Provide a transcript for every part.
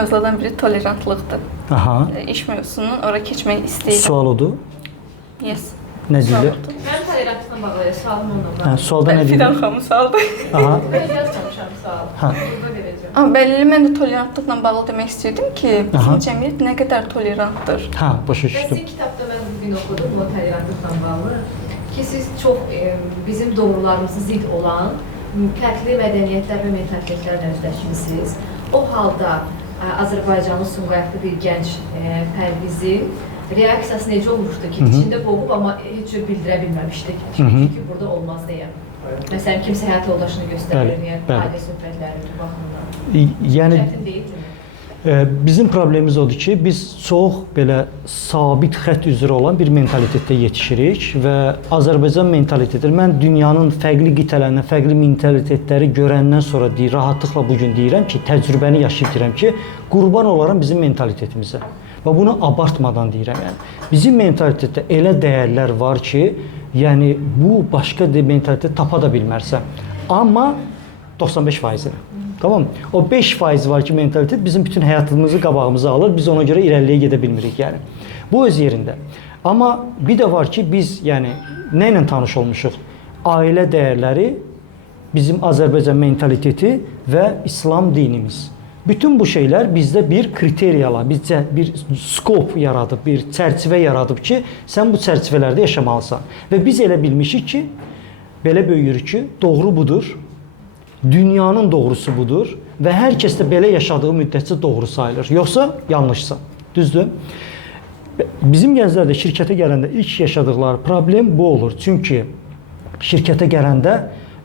Mövzulardan biri tolerantlıqdır. Aha. İş mövzusundan ora keçmək istəyirəm. Sual odur. Yes. Nə deyirlər? Mən tolerantlıqla bağlı sualım onunla. Sualda nə Fidan deyirlər? xanım saldı. Aha. Mən yazmamışam sual. Ha. Burada verəcəm. Amma belli mən də tolerantlıqla bağlı demək istəyirdim ki, Aha. bizim cəmiyyət nə qədər tolerantdır. Ha, başa Sizin düşdüm. kitabda mən bugün oxudum bu tolerantlıqla bağlı ki, siz çox bizim doğrularımızı zid olan fərqli mədəniyyətlər və mentalitetlərlə üzləşmisiniz. O halda Azərbaycanlı Sumqayıtlı bir gənc Pərvizin reaksiyası necə olmuşdu ki, içində boğub amma heç cür bildirə bilməmişdik. Çünki burada olmaz deyə. Məsələn, kimsə həyat yoldaşını göstərir, yəni ailə söhbətləri bu baxımdan. Yəni Çətin deyilmi? bizim problemimiz odur ki, biz çox belə sabit xətt üzrə olan bir mentalitetdə yetişirik və Azərbaycan mentaliteti, mən dünyanın fərqli qitələrindən, fərqli mentalitetləri görəndən sonra rahatlıqla bugün deyirəm ki, təcrübəni yaşayıb deyirəm ki, qurban olaram bizim mentalitetimizə. Və bunu abartmadan deyirəm, yəni. Bizim mentalitetdə elə dəyərlər var ki, yəni bu başqa mentalitet tapa da bilmərsən. Amma 95%-ni. Tamam mı? O 5% var ki, mentalitet bizim bütün həyatımızı qabağımıza alır. Biz ona görə irəliyə gedə bilmirik, yəni. Bu öz yerində. Amma bir də var ki, biz yəni nə ilə tanış olmuşuq? Ailə dəyərləri, bizim Azərbaycan mentaliteti və İslam dinimiz. Bütün bu şeylər bizdə bir kriteriyalar, bizcə bir skop yaradıb, bir çərçivə yaradıb ki, sən bu çərçivələrdə yaşamalısan. Və biz elə bilmişik ki, belə böyüyürük ki, doğru budur. Dünyanın doğrusu budur və hər kəs də belə yaşadığı müddətcə doğru sayılır. Yoxsa yanlışsa. Düzdür? Bizim gənclər də şirkətə gələndə ilk yaşadıqları problem bu olur. Çünki şirkətə gələndə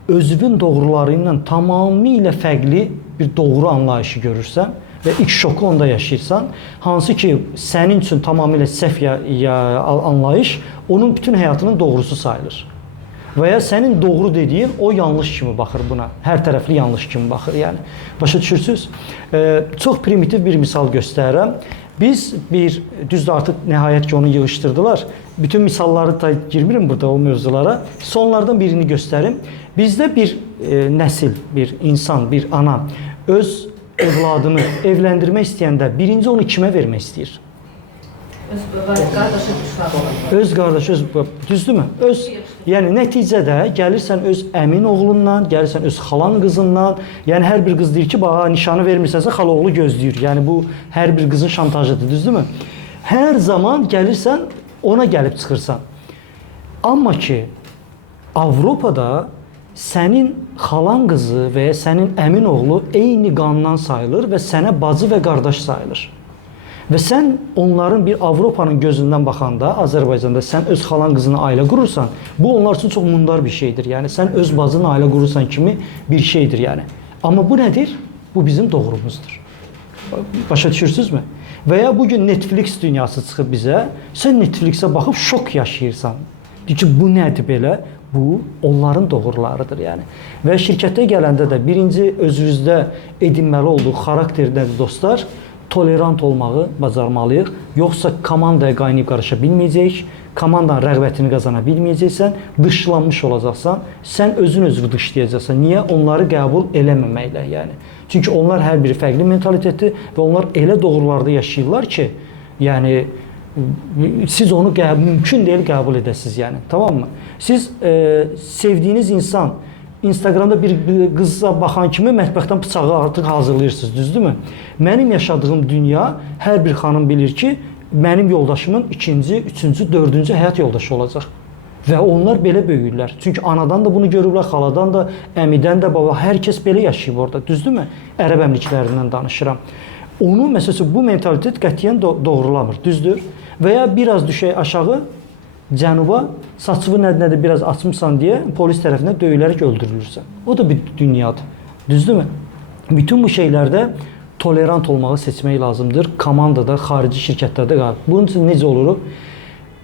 özünün doğruları ilə tamamilə fərqli bir doğru anlayışı görürsən və ilk şoku onda yaşayırsan. Hansı ki, sənin üçün tamamilə səhv anlayış onun bütün həyatının doğrusu sayılır. Və ya sənin doğru dediyin o yanlış kimi baxır buna. Hər tərəfli yanlış kimi baxır, yəni. Başa düşürsünüz? Çox primitiv bir misal göstərirəm. Biz düzdür artıq nəhayət ki onu yığışdırdılar. Bütün misalları da girmirəm burada o mövzulara. Sonlardan birini göstərim. Bizdə bir nəsil, bir insan, bir ana öz evladını evləndirmək istəyəndə birinci onu kimə vermək istəyir? Öz qardaşı, düzdürmü? Yəni nəticədə gəlirsən öz əmin oğlundan, gəlirsən öz xalan qızından. Yəni hər bir qız deyir ki, bax nişanı vermirsənsə xala oğlu gözləyir. Yəni bu hər bir qızın şantajıdır, düzdürmü? Hər zaman gəlirsən ona gəlib çıxırsan. Amma ki Avropada sənin xalan qızı və ya sənin əmin oğlu eyni qandan sayılır və sənə bacı və qardaş sayılır. Və sən onların bir Avropanın gözündən baxanda, Azərbaycanda sən öz xalan qızına ailə qurursan, bu onlar üçün çox mundar bir şeydir. Yəni sən öz bacına ailə qurursan kimi bir şeydir, yəni. Amma bu nədir? Bu bizim doğrumuzdur. Başa düşürsünüzmü? Və ya bugün Netflix dünyası çıxıb bizə, sən Netflixə baxıb şok yaşayırsan. Deyir ki, bu nədir belə? Bu onların doğrularıdır, yəni. Və şirkətə gələndə də birinci özünüzdə edinməli olduğu xarakterdən dostlar, tolerant olmağı bacarmalıyıq. Yoxsa komandaya qaynayıb qarışa bilməyəcəyik, komandanın rəğbətini qazana bilməyəcəksən, dışlanmış olacaqsan, sən özünü dışlayacaqsan. Niyə? Onları qəbul eləməməklə, yəni. Çünki onlar hər biri fərqli mentalitetdir və onlar elə doğrularda yaşayırlar ki, yəni siz onu mümkün deyil qəbul edəsiniz, yəni. Tamam mı? Siz sevdiyiniz insan Instagramda bir qıza baxan kimi mətbəxdən bıçağı artıq hazırlayırsınız, düzdürmü? Mənim yaşadığım dünya hər bir xanım bilir ki, mənim yoldaşımın ikinci, üçüncü, dördüncü həyat yoldaşı olacaq. Və onlar belə böyüyürlər. Çünki anadan da bunu görürlər, xaladan da, əmidən də, baba, hər kəs belə yaşayıb orada, düzdürmü? Ərəb əmliklərindən danışıram. Onu, məsələn, bu mentalitet qətiyyən doğrulamır, düzdür? Və ya biraz düşək aşağı, cənuba, saçıvı nədir biraz açmışsan deyə polis tərəfindən döyülərək öldürülürsən. O da bir dünyadır. Düzdürmü? Bütün bu şeylərdə tolerant olmağı seçmək lazımdır. Komandada, xarici şirkətlərdə qalır. Bunun üçün necə olur?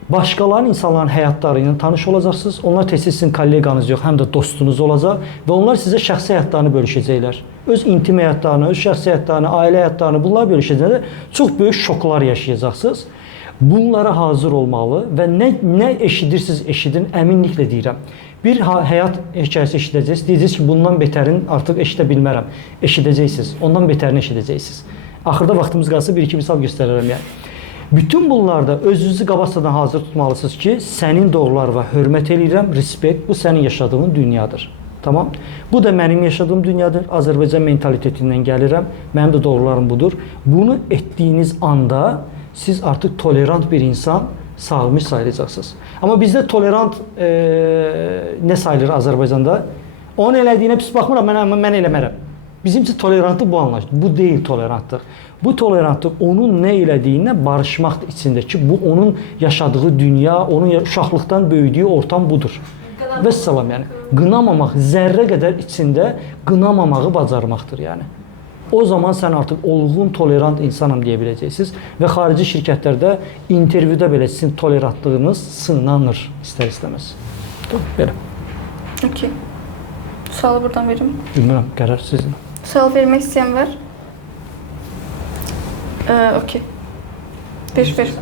Başqalarının, insanların həyatları ilə tanış olacaqsınız. Onlar tez-tez sizin kolleqanız yox, həm də dostunuz olacaq və onlar sizə şəxsi həyatlarını bölüşəcəklər. Öz intim həyatlarını, öz şəxsi həyatlarını, ailə həyatlarını bunlar bölüşəcəklər. Çox böyük şoklar yaşayacaqsınız. Bunlara hazır olmalı və nə eşidirsiniz, eşidin, əminliklə deyirəm. Bir həyat hekayəsi eşidəcəksiniz, deyəcəksiniz ki, bundan betərini artıq eşidə bilmərəm. Eşidəcəksiniz, ondan betərini eşidəcəksiniz. Axırda vaxtımız qalsa bir-iki misal göstərərəm yəni. Bütün bunlarda özünüzü qabaqcadan hazır tutmalısınız ki, sənin doğrularına hörmət eləyirəm, respekt, bu sənin yaşadığın dünyadır. Tamam? Bu da mənim yaşadığım dünyadır. Azərbaycan mentalitetindən gəlirəm. Mənim də doğrularım budur. Bunu etdiyiniz anda siz artıq tolerant bir insan sağlamış sayılacaqsınız. Amma bizdə tolerant nə sayılır Azərbaycanda? Onun elədiyinə pis baxmıram, mən eləmərəm. Bizim üçün tolerantlıq bu anlayış. Bu deyil tolerantlıq. Bu tolerantlıq onun nə elədiyindən barışmaqdır içindəki. Bu onun yaşadığı dünya, onun uşaqlıqdan böyüdüyü ortam budur. Və salam yəni. Qınamamaq, zərrə qədər içində qınamamağı bacarmaqdır yəni. O zaman sən artıq olğun, tolerant insanam deyə biləcəksiniz və xarici şirkətlərdə intervyuda belə sizin tolerantlığınız sınanır istər-istəməz. Belə. Okey. Sualı buradan verim. Bilmirəm, qərar sizin. Sual vermək istəyən var? Okey. Ver.